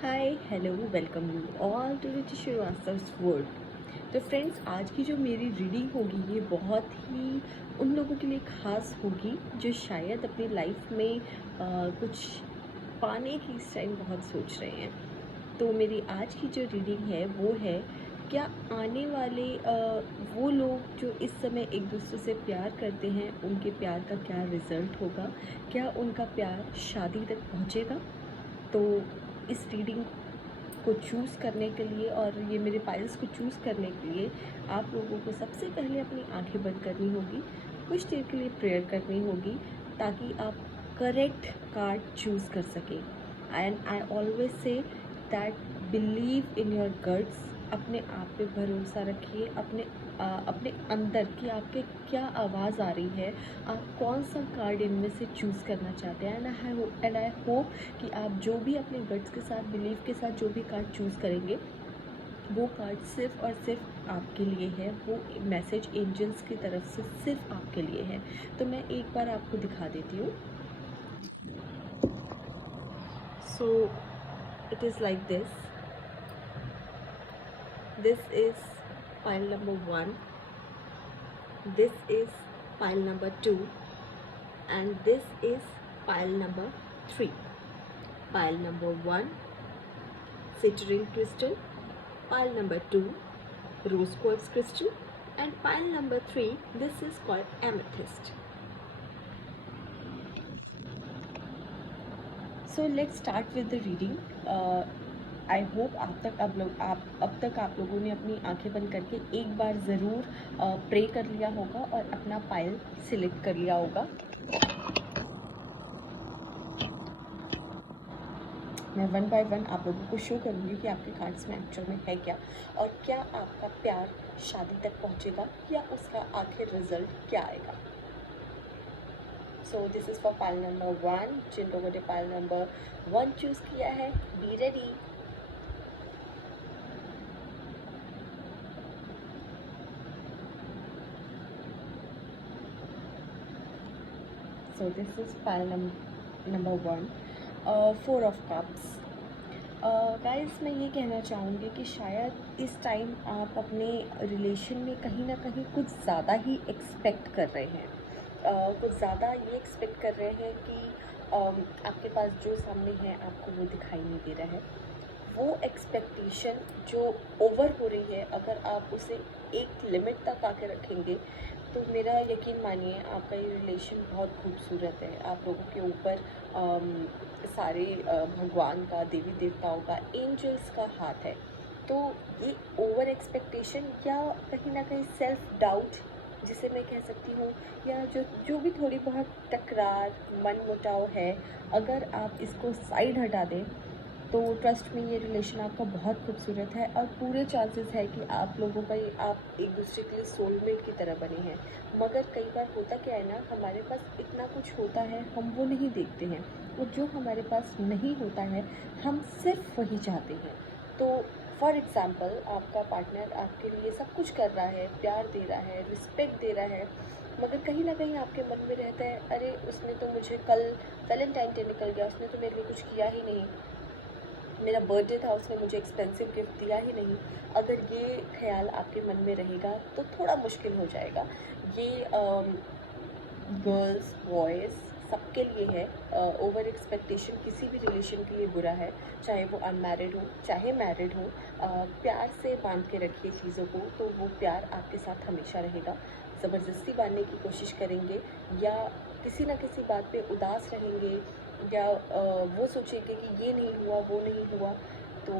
Hi hello welcome you all to Rich Shrivastav's world. तो friends, आज की जो मेरी रीडिंग होगी ये बहुत ही उन लोगों के लिए ख़ास होगी जो शायद अपनी लाइफ में कुछ पाने की इस टाइम बहुत सोच रहे हैं। तो मेरी आज की जो रीडिंग है वो है, क्या आने वाले वो लोग जो इस समय एक दूसरे से प्यार करते हैं उनके प्यार का क्या रिज़ल्ट होगा, क्या उनका प्यार शादी तक पहुँचेगा। तो इस रीडिंग को चूज़ करने के लिए और ये मेरे पाइल्स को चूज़ करने के लिए आप लोगों को सबसे पहले अपनी आंखें बंद करनी होगी, कुछ देर के लिए प्रेयर करनी होगी ताकि आप करेक्ट कार्ड चूज़ कर सकें। And I always say that believe in your guts. अपने आप पे भरोसा रखिए, अपने अंदर कि आपके क्या आवाज़ आ रही है, आप कौन सा कार्ड इनमें से चूज़ करना चाहते हैं। एंड आई होप कि आप जो भी अपने गट्स के साथ, बिलीव के साथ जो भी कार्ड चूज़ करेंगे वो कार्ड सिर्फ़ और सिर्फ आपके लिए है। वो मैसेज एंजल्स की तरफ से सिर्फ आपके लिए है। तो मैं एक बार आपको दिखा देती हूँ। So it is like this is pile number 1, this is pile number 2, and this is pile number 3. Pile number 1, citrine crystal. Pile number 2, rose quartz crystal. And pile number 3, this is called amethyst. So let's start with the reading. I hope आप अब तक आप लोगों ने अपनी आंखें बंद करके एक बार ज़रूर प्रे कर लिया होगा और अपना पाइल सिलेक्ट कर लिया होगा। मैं वन बाय वन आप लोगों को शो करूँगी कि आपके कार्ड्स में एक्चुअल में है क्या, और क्या आपका प्यार शादी तक पहुँचेगा या उसका आखिर रिजल्ट क्या आएगा। So this is for pile number 1। जिन लोगों ने पाइल नंबर 1 चूज़ किया है, be ready. So this is pile number 1, 4 of cups. Guys, मैं ये कहना चाहूँगी कि शायद इस टाइम आप अपने रिलेशन में कहीं ना कहीं कुछ ज़्यादा ही एक्सपेक्ट कर रहे हैं। कुछ ज़्यादा ये एक्सपेक्ट कर रहे हैं कि आपके पास जो सामने है आपको वो दिखाई नहीं दे रहा है। वो एक्सपेक्टेशन जो ओवर हो रही है, अगर आप उसे एक लिमिट तक आके रखेंगे तो मेरा यकीन मानिए आपका ये रिलेशन बहुत खूबसूरत है। आप लोगों के ऊपर सारे भगवान का, देवी देवताओं का, एंजल्स का हाथ है। तो ये ओवर एक्सपेक्टेशन या कहीं ना कहीं सेल्फ डाउट जिसे मैं कह सकती हूँ, या जो जो भी थोड़ी बहुत तकरार, मन मुटाव है, अगर आप इसको साइड हटा दें तो ट्रस्ट में ये रिलेशन आपका बहुत खूबसूरत है और पूरे चांसेस है कि आप लोगों का ये आप एक दूसरे के लिए सोलमेट की तरह बने हैं। मगर कई बार होता क्या है ना, हमारे पास इतना कुछ होता है हम वो नहीं देखते हैं, और जो हमारे पास नहीं होता है हम सिर्फ वही चाहते हैं। तो फॉर एग्ज़ाम्पल, आपका पार्टनर आपके लिए सब कुछ कर रहा है, प्यार दे रहा है, रिस्पेक्ट दे रहा है, मगर कहीं ना कहीं आपके मन में रहता है, अरे उसने तो मुझे कल वैलेंटाइन डे निकल गया, उसने तो मेरे लिए कुछ किया ही नहीं, मेरा बर्थडे था उसने मुझे एक्सपेंसिव गिफ्ट दिया ही नहीं। अगर ये ख्याल आपके मन में रहेगा तो थोड़ा मुश्किल हो जाएगा। ये गर्ल्स बॉयज़ सबके लिए है। ओवर एक्सपेक्टेशन किसी भी रिलेशन के लिए बुरा है, चाहे वो अनमैरिड हो चाहे मैरिड हो। प्यार से बांध के रखिए चीज़ों को, तो वो प्यार आपके साथ हमेशा रहेगा। ज़बरदस्ती बांधने की कोशिश करेंगे या किसी ना किसी बात पे उदास रहेंगे या वो सोचेंगे कि ये नहीं हुआ, वो नहीं हुआ, तो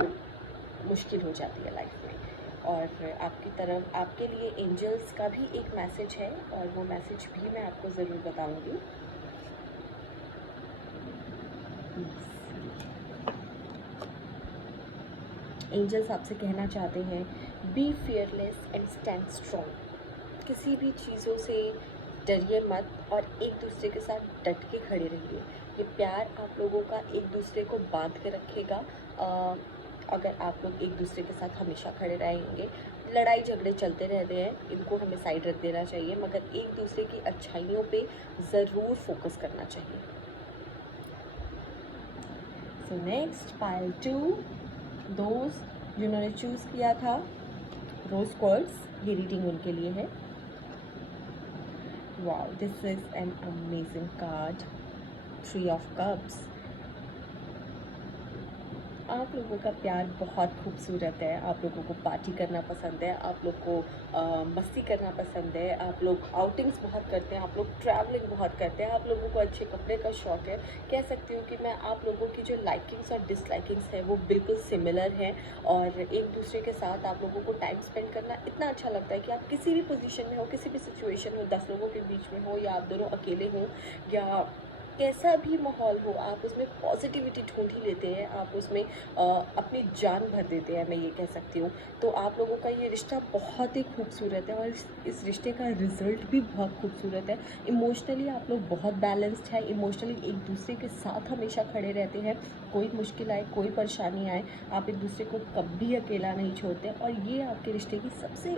मुश्किल हो जाती है लाइफ में। और आपकी तरफ आपके लिए एंजल्स का भी एक मैसेज है, और वो मैसेज भी मैं आपको ज़रूर बताऊंगी। एंजल्स आपसे कहना चाहते हैं, be fearless and stand strong. किसी भी चीज़ों से डरिए मत और एक दूसरे के साथ डट के खड़े रहिए। ये प्यार आप लोगों का एक दूसरे को बांध के रखेगा। अगर आप लोग एक दूसरे के साथ हमेशा खड़े रहेंगे, लड़ाई झगड़े चलते रहते हैं, इनको हमें साइड रख देना चाहिए, मगर एक दूसरे की अच्छाइयों पे ज़रूर फोकस करना चाहिए। सो नेक्स्ट पाइल 2, दोस्त जिन्होंने चूज़ किया था रोज क्वार्ट्स, ये रीडिंग उनके लिए है। Wow, this is an amazing card, 3 of cups. आप लोगों का प्यार बहुत खूबसूरत है, आप लोगों को पार्टी करना पसंद है, आप लोग को मस्ती करना पसंद है, आप लोग आउटिंग्स बहुत करते हैं, आप लोग ट्रैवलिंग बहुत करते हैं, आप लोगों को अच्छे कपड़े का शौक़ है। कह सकती हूँ कि मैं आप लोगों की जो लाइकिंग्स और डिसलाइकिंग्स है वो बिल्कुल सिमिलर हैं, और एक दूसरे के साथ आप लोगों को टाइम स्पेंड करना इतना अच्छा लगता है कि आप किसी भी पोजीशन में हो, किसी भी सिचुएशन हो, 10 लोगों के बीच में हो या आप दोनों अकेले हो या कैसा भी माहौल हो, आप उसमें पॉजिटिविटी ढूंढ ही लेते हैं, आप उसमें अपनी जान भर देते हैं, मैं ये कह सकती हूँ। तो आप लोगों का ये रिश्ता बहुत ही खूबसूरत है और इस रिश्ते का रिज़ल्ट भी बहुत खूबसूरत है। इमोशनली आप लोग बहुत बैलेंस्ड है, इमोशनली एक दूसरे के साथ हमेशा खड़े रहते हैं। कोई मुश्किल आए, कोई परेशानी आए, आप एक दूसरे को कभी अकेला नहीं छोड़ते, और ये आपके रिश्ते की सबसे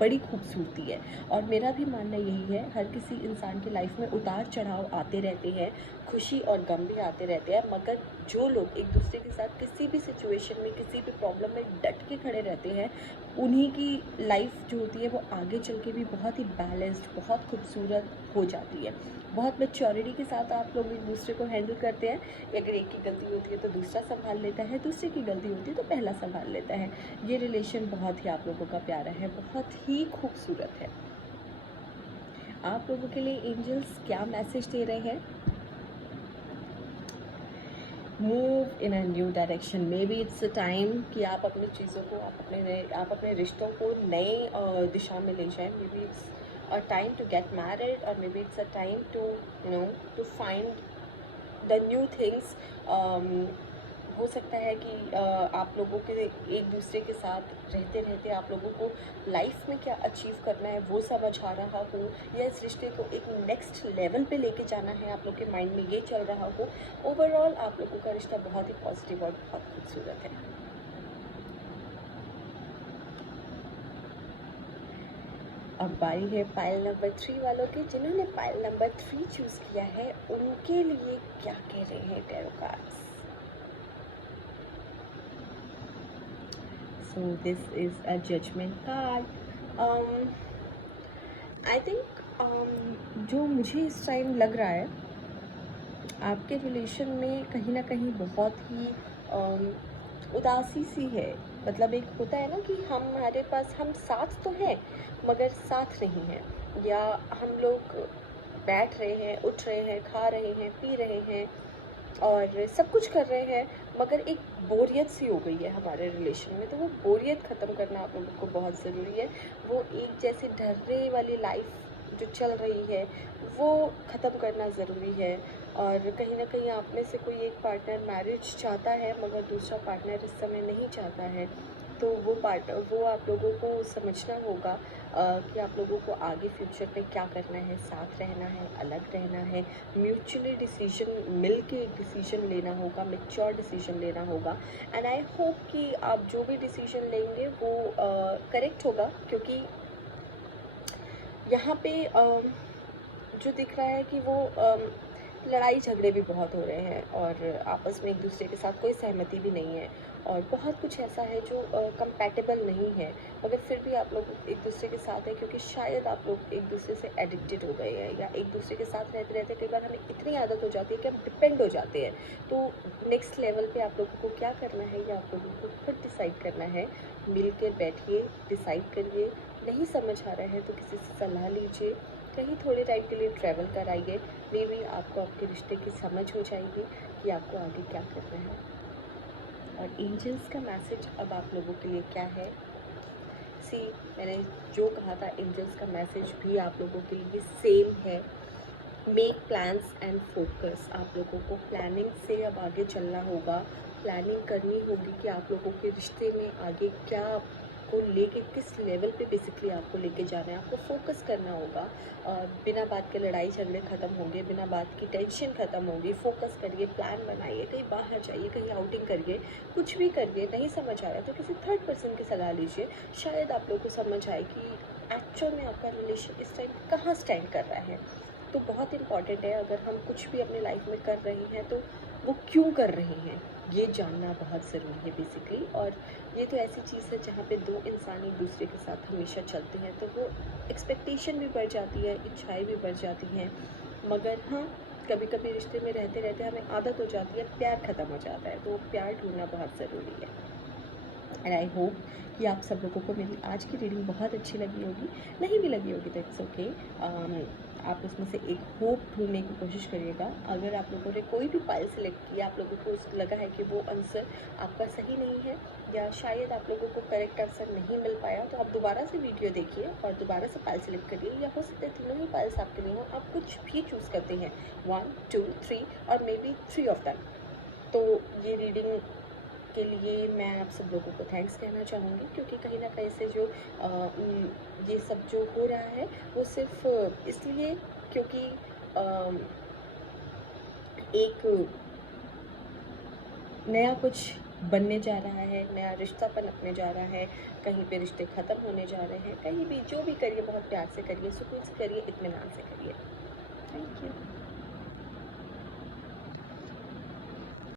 बड़ी खूबसूरती है। और मेरा भी मानना यही है, हर किसी इंसान की लाइफ में उतार चढ़ाव आते रहते हैं, खुशी और गम भी आते रहते हैं, मगर जो लोग एक दूसरे के साथ किसी भी सिचुएशन में, किसी भी प्रॉब्लम में डट के खड़े रहते हैं, उन्हीं की लाइफ जो होती है वो आगे चल के भी बहुत ही बैलेंस्ड, बहुत खूबसूरत हो जाती है। बहुत मैच्योरिटी के साथ आप लोग एक दूसरे को हैंडल करते हैं। अगर एक की गलती होती है तो दूसरा संभाल लेता है, दूसरे की गलती होती है तो पहला संभाल लेता है। ये रिलेशन बहुत ही आप लोगों का प्यारा है, बहुत ही खूबसूरत है। आप लोगों के लिए एंजल्स क्या मैसेज दे रहे हैं? Move in a new direction, may be it's a time कि आप अपनी चीज़ों को, आप अपने रिश्तों को नए दिशा में ले जाएं। Maybe it's a time to get married, और maybe it's a time to to find the new things. हो सकता है कि आप लोगों के एक दूसरे के साथ रहते रहते आप लोगों को लाइफ में क्या अचीव करना है वो समझ आ रहा हो, या इस रिश्ते को एक नेक्स्ट लेवल पे लेके जाना है, आप लोग के माइंड में ये चल रहा हो। ओवरऑल आप लोगों का रिश्ता बहुत ही पॉजिटिव और बहुत खूबसूरत है। अब बारी है पाइल नंबर 3 वालों की। जिन्होंने पाइल नंबर 3 चूज़ किया है उनके लिए क्या कह रहे हैं tarot cards? So this is a judgment card. I think जो मुझे इस टाइम लग रहा है, आपके रिलेशन में कहीं ना कहीं बहुत ही उदासी सी है। मतलब एक होता है ना कि हमारे पास, हम साथ तो हैं मगर साथ नहीं हैं, या हम लोग बैठ रहे हैं, उठ रहे हैं, खा रहे हैं, पी रहे हैं और सब कुछ कर रहे हैं, मगर एक बोरियत सी हो गई है हमारे रिलेशन में। तो वो बोरियत ख़त्म करना आप लोगों को बहुत ज़रूरी है। वो एक जैसी ढर्रे वाली लाइफ जो चल रही है वो ख़त्म करना ज़रूरी है। और कहीं ना कहीं आप में से कोई एक पार्टनर मैरिज चाहता है मगर दूसरा पार्टनर इस समय नहीं चाहता है, तो वो आप लोगों को समझना होगा कि आप लोगों को आगे फ्यूचर में क्या करना है, साथ रहना है, अलग रहना है, म्यूचुअली डिसीजन मिल के एक डिसीजन लेना होगा, मेच्योर डिसीजन लेना होगा। एंड आई होप कि आप जो भी डिसीजन लेंगे वो करेक्ट होगा, क्योंकि यहाँ पे जो दिख रहा है कि वो लड़ाई झगड़े भी बहुत हो रहे हैं और आपस में एक दूसरे के साथ कोई सहमति भी नहीं है, और बहुत कुछ ऐसा है जो कंपैटिबल नहीं है, मगर फिर भी आप लोग एक दूसरे के साथ हैं क्योंकि शायद आप लोग एक दूसरे से एडिक्टेड हो गए हैं, या एक दूसरे के साथ रहते रहते कई बार हमें इतनी आदत हो जाती है कि हम डिपेंड हो जाते हैं। तो नेक्स्ट लेवल पे आप लोगों को क्या करना है, या आप लोगों को खुद डिसाइड करना है। मिल कर बैठिए, डिसाइड करिए, नहीं समझ आ रहा है तो किसी से सलाह लीजिए, कहीं थोड़े टाइम के लिए ट्रैवल कराइए, मे बी आपको आपके रिश्ते की समझ हो जाएगी कि आपको आगे क्या करना है। और एंजल्स का मैसेज अब आप लोगों के लिए क्या है? सी, मैंने जो कहा था एंजल्स का मैसेज भी आप लोगों के लिए सेम है। Make plans and focus. आप लोगों को प्लानिंग से अब आगे चलना होगा, प्लानिंग करनी होगी कि आप लोगों के रिश्ते में आगे क्या को लेके, किस लेवल पे बेसिकली आपको लेके जाना है। आपको फोकस करना होगा, बिना बात के लड़ाई झगड़े ख़त्म होंगे, बिना बात की टेंशन ख़त्म होगी। फोकस करिए, प्लान बनाइए, कहीं बाहर जाइए, कहीं आउटिंग करिए, कुछ भी करिए। नहीं समझ आ रहा तो किसी थर्ड पर्सन की सलाह लीजिए, शायद आप लोग को समझ आए कि एक्चुअल में आपका रिलेशन इस टाइम कहाँ स्टैंड कर रहा है। तो बहुत इम्पॉर्टेंट है, अगर हम कुछ भी अपनी लाइफ में कर रहे हैं तो वो क्यों कर रहे हैं, ये जानना बहुत ज़रूरी है बेसिकली। और ये तो ऐसी चीज़ है जहाँ पे दो इंसान एक दूसरे के साथ हमेशा चलते हैं, तो वो एक्सपेक्टेशन भी बढ़ जाती है, इच्छाएं भी बढ़ जाती हैं। मगर हाँ, कभी कभी रिश्ते में रहते रहते हमें आदत हो जाती है, प्यार ख़त्म हो जाता है, तो वो प्यार ढूंढना बहुत ज़रूरी है। एंड आई होप कि आप सब लोगों को मेरी आज की रीडिंग बहुत अच्छी लगी होगी। नहीं भी लगी होगी तो इट्स ओके। आप उसमें से एक होप ढूंढने की कोशिश करिएगा। अगर आप लोगों ने कोई भी पाइल सेलेक्ट किया, आप लोगों को लगा है कि वो आंसर आपका सही नहीं है या शायद आप लोगों को करेक्ट आंसर नहीं मिल पाया, तो आप दोबारा से वीडियो देखिए और दोबारा से पाइल सेलेक्ट करिए, या हो सकता है तीनों ही पाइल्स आपके लिए हो। आप कुछ भी चूज़ करते हैं, 1 2 3 और मे बी 3 ऑफ दैम। तो ये रीडिंग के लिए मैं आप सब लोगों को थैंक्स कहना चाहूँगी, क्योंकि कहीं ना कहीं से जो ये सब जो हो रहा है वो सिर्फ इसलिए क्योंकि एक नया कुछ बनने जा रहा है, नया रिश्ता पनपने जा रहा है, कहीं पे रिश्ते ख़त्म होने जा रहे हैं। कहीं भी जो भी करिए बहुत प्यार से करिए, सुकून से करिए, इत्मीनान से करिए। Thank you.